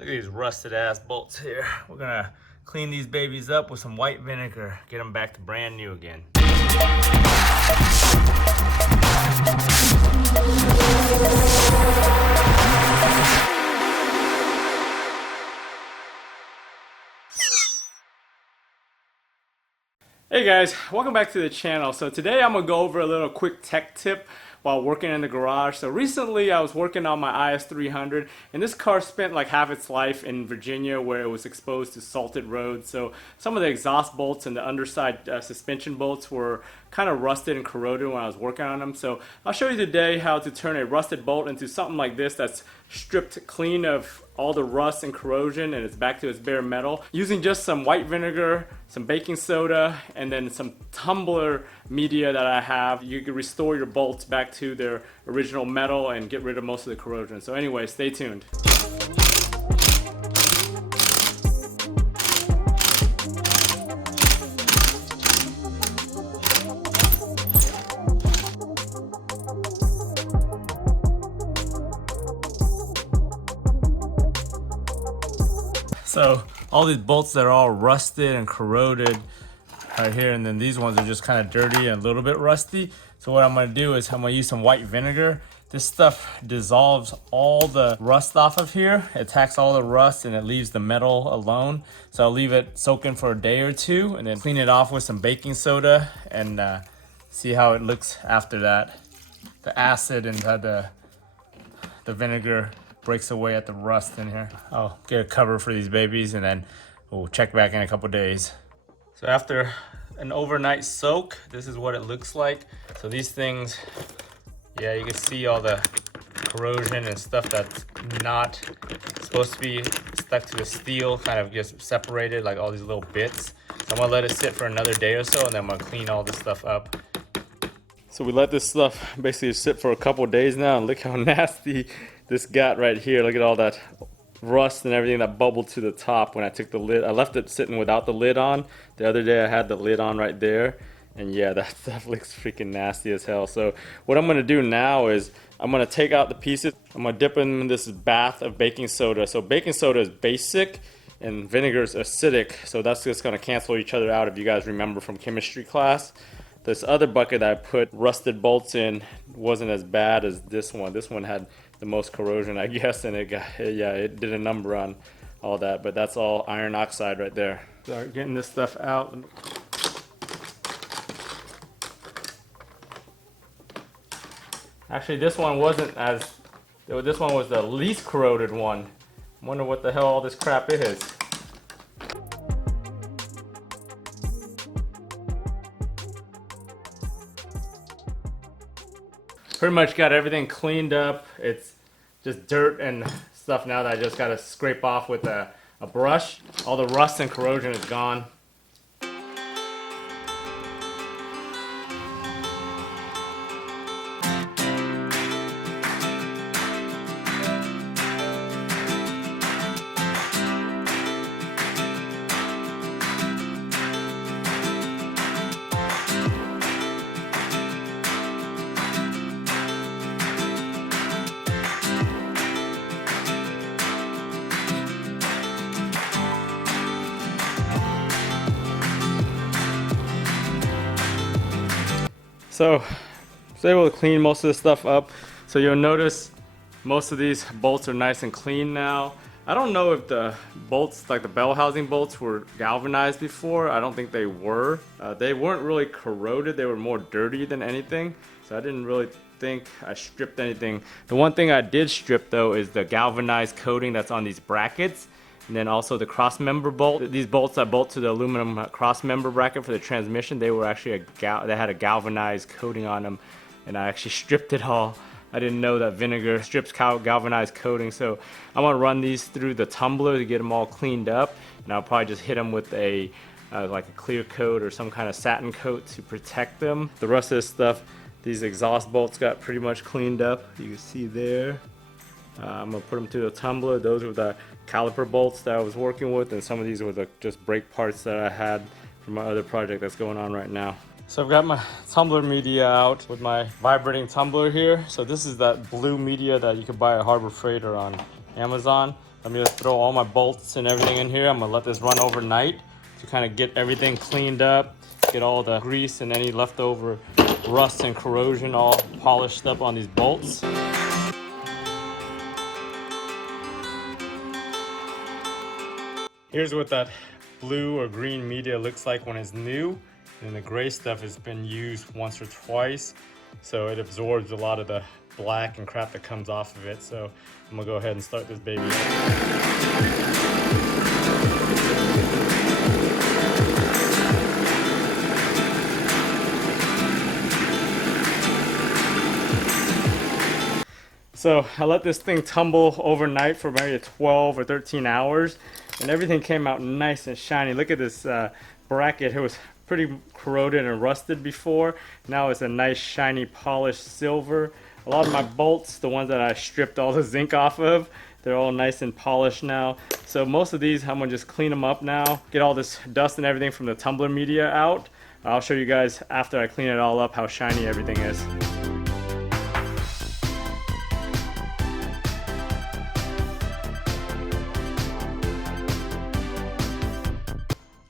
Look at these rusted ass bolts here. We're gonna clean these babies up with some white vinegar, get them back to brand new again. Hey guys, welcome back to the channel. So today I'm gonna go over a little quick tech tip while working in the garage. So recently I was working on my IS300 and this car spent like half its life in Virginia where it was exposed to salted roads. So some of the exhaust bolts and the underside suspension bolts were kind of rusted and corroded when I was working on them. So I'll show you today how to turn a rusted bolt into something like this that's stripped clean of all the rust and corrosion and it's back to its bare metal using just some white vinegar, some baking soda, and then some Tumbler media that I have. You can restore your bolts back to their original metal and get rid of most of the corrosion. So anyway, stay tuned. So all these bolts that are all rusted and corroded right here, and then these ones are just kind of dirty and a little bit rusty. So what I'm going to do is I'm going to use some white vinegar. This stuff dissolves all the rust off of here. It attacks all the rust and it leaves the metal alone. So I'll leave it soaking for a day or two and then clean it off with some baking soda and see how it looks after that. The acid and the vinegar breaks away at the rust in here. I'll get a cover for these babies and then we'll check back in a couple days. So after an overnight soak, this is what it looks like. So these things, yeah, you can see all the corrosion and stuff that's not supposed to be stuck to the steel kind of gets separated, like all these little bits. So I'm gonna let it sit for another day or so and then I'm gonna clean all this stuff up. So we let this stuff basically sit for a couple days now and look how nasty this got right here. Look at all that rust and everything that bubbled to the top when I took the lid. I left it sitting without the lid on. The other day I had the lid on right there. And yeah, that stuff looks freaking nasty as hell. So what I'm gonna do now is I'm gonna take out the pieces. I'm gonna dip them in this bath of baking soda. So baking soda is basic and vinegar is acidic. So that's just gonna cancel each other out if you guys remember from chemistry class. This other bucket that I put rusted bolts in wasn't as bad as this one. This one had the most corrosion, I guess, and it did a number on all that, but that's all iron oxide right there. Start getting this stuff out. Actually, this one wasn't as, this one was the least corroded one. I wonder what the hell all this crap is. Pretty much got everything cleaned up. It's just dirt and stuff now that I just gotta scrape off with a brush. All the rust and corrosion is gone. So I was able to clean most of this stuff up. So you'll notice most of these bolts are nice and clean now. I don't know if the bolts, like the bell housing bolts, were galvanized before. I don't think they were. They weren't really corroded. They were more dirty than anything. So I didn't really think I stripped anything. The one thing I did strip though is the galvanized coating that's on these brackets. And then also the cross member bolt. These bolts that bolt to the aluminum cross member bracket for the transmission, they were actually they had a galvanized coating on them, and I actually stripped it all. I didn't know that vinegar strips galvanized coating, so I'm gonna run these through the tumbler to get them all cleaned up, and I'll probably just hit them with a like a clear coat or some kind of satin coat to protect them. The rest of this stuff, these exhaust bolts got pretty much cleaned up. You can see there. I'm gonna put them through the tumbler. Those were the caliper bolts that I was working with, and some of these were the just brake parts that I had from my other project that's going on right now. So I've got my tumbler media out with my vibrating tumbler here. So this is that blue media that you could buy at Harbor Freight or on Amazon. I'm gonna throw all my bolts and everything in here. I'm gonna let this run overnight to kind of get everything cleaned up, get all the grease and any leftover rust and corrosion all polished up on these bolts. Here's what that blue or green media looks like when it's new, and the gray stuff has been used once or twice, so it absorbs a lot of the black and crap that comes off of it. So I'm gonna go ahead and start this baby up. So I let this thing tumble overnight for maybe 12 or 13 hours, and everything came out nice and shiny. Look at this bracket. It was pretty corroded and rusted before. Now it's a nice shiny polished silver. A lot of my bolts, the ones that I stripped all the zinc off of, they're all nice and polished now. So most of these, I'm gonna just clean them up now, get all this dust and everything from the tumbler media out. I'll show you guys after I clean it all up how shiny everything is.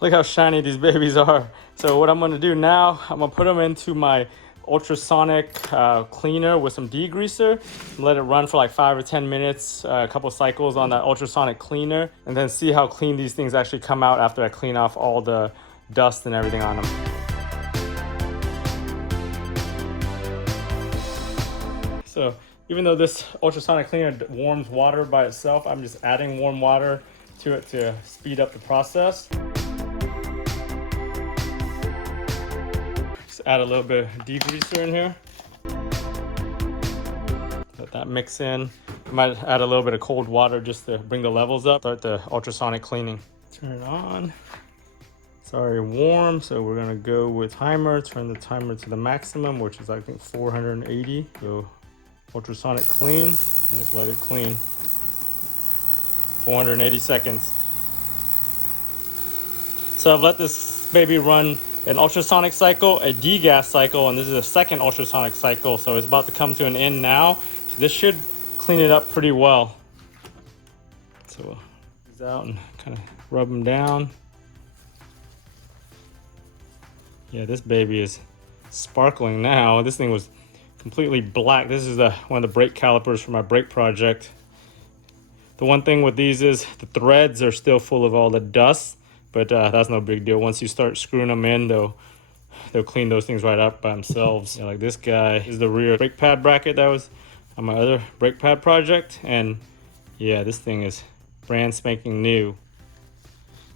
Look how shiny these babies are. So what I'm gonna do now, I'm gonna put them into my ultrasonic cleaner with some degreaser, let it run for like 5 or 10 minutes, a couple cycles on that ultrasonic cleaner, and then see how clean these things actually come out after I clean off all the dust and everything on them. So even though this ultrasonic cleaner warms water by itself, I'm just adding warm water to it to speed up the process. Add a little bit of degreaser in here. Let that mix in. I might add a little bit of cold water just to bring the levels up. Start the ultrasonic cleaning. Turn it on. It's already warm, so we're gonna go with timer. Turn the timer to the maximum, which is I think 480. Go ultrasonic clean and just let it clean. 480 seconds. So I've let this baby run an ultrasonic cycle, a degas cycle, and this is a second ultrasonic cycle, so it's about to come to an end now. So this should clean it up pretty well. So we'll use out and kind of rub them down. Yeah, this baby is sparkling now. This thing was completely black. This is one of the brake calipers for my brake project. The one thing with these is the threads are still full of all the dust, but that's no big deal. Once you start screwing them in, they'll clean those things right up by themselves. Yeah, like this guy is the rear brake pad bracket that was on my other brake pad project, and yeah, this thing is brand spanking new.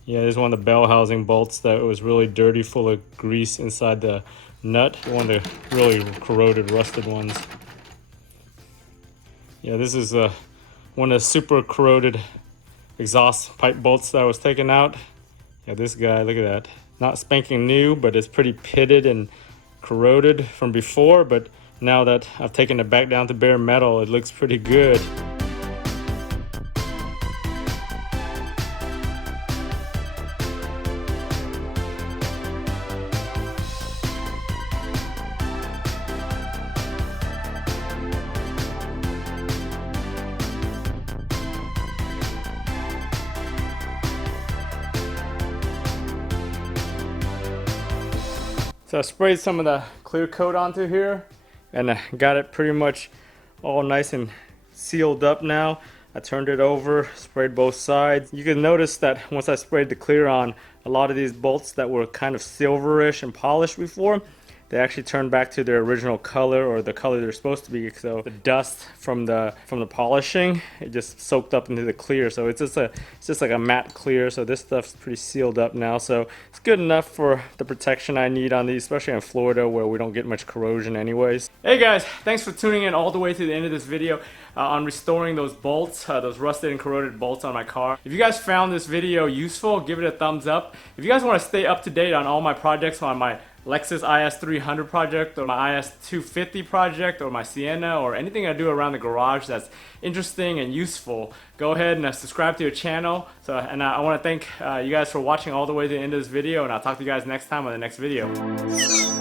Yeah, this is one of the bell housing bolts that was really dirty, full of grease inside the nut. One of the really corroded, rusted ones. Yeah, this is one of the super corroded exhaust pipe bolts that was taken out. Yeah, this guy, look at that. Not spanking new, but it's pretty pitted and corroded from before, but now that I've taken it back down to bare metal, it looks pretty good. So I sprayed some of the Clearcoat onto here and I got it pretty much all nice and sealed up now. I turned it over, sprayed both sides. You can notice that once I sprayed the clear on, a lot of these bolts that were kind of silverish and polished before, they actually turned back to their original color, or the color they're supposed to be. So the dust from the polishing, it just soaked up into the clear. So it's just like a matte clear. So this stuff's pretty sealed up now. So it's good enough for the protection I need on these, especially in Florida where we don't get much corrosion anyways. Hey guys, thanks for tuning in all the way to the end of this video on restoring those bolts, those rusted and corroded bolts on my car. If you guys found this video useful, give it a thumbs up. If you guys want to stay up to date on all my projects, on my Lexus IS300 project, or my IS250 project, or my Sienna, or anything I do around the garage that's interesting and useful, go ahead and subscribe to your channel. And I want to thank you guys for watching all the way to the end of this video, and I'll talk to you guys next time on the next video.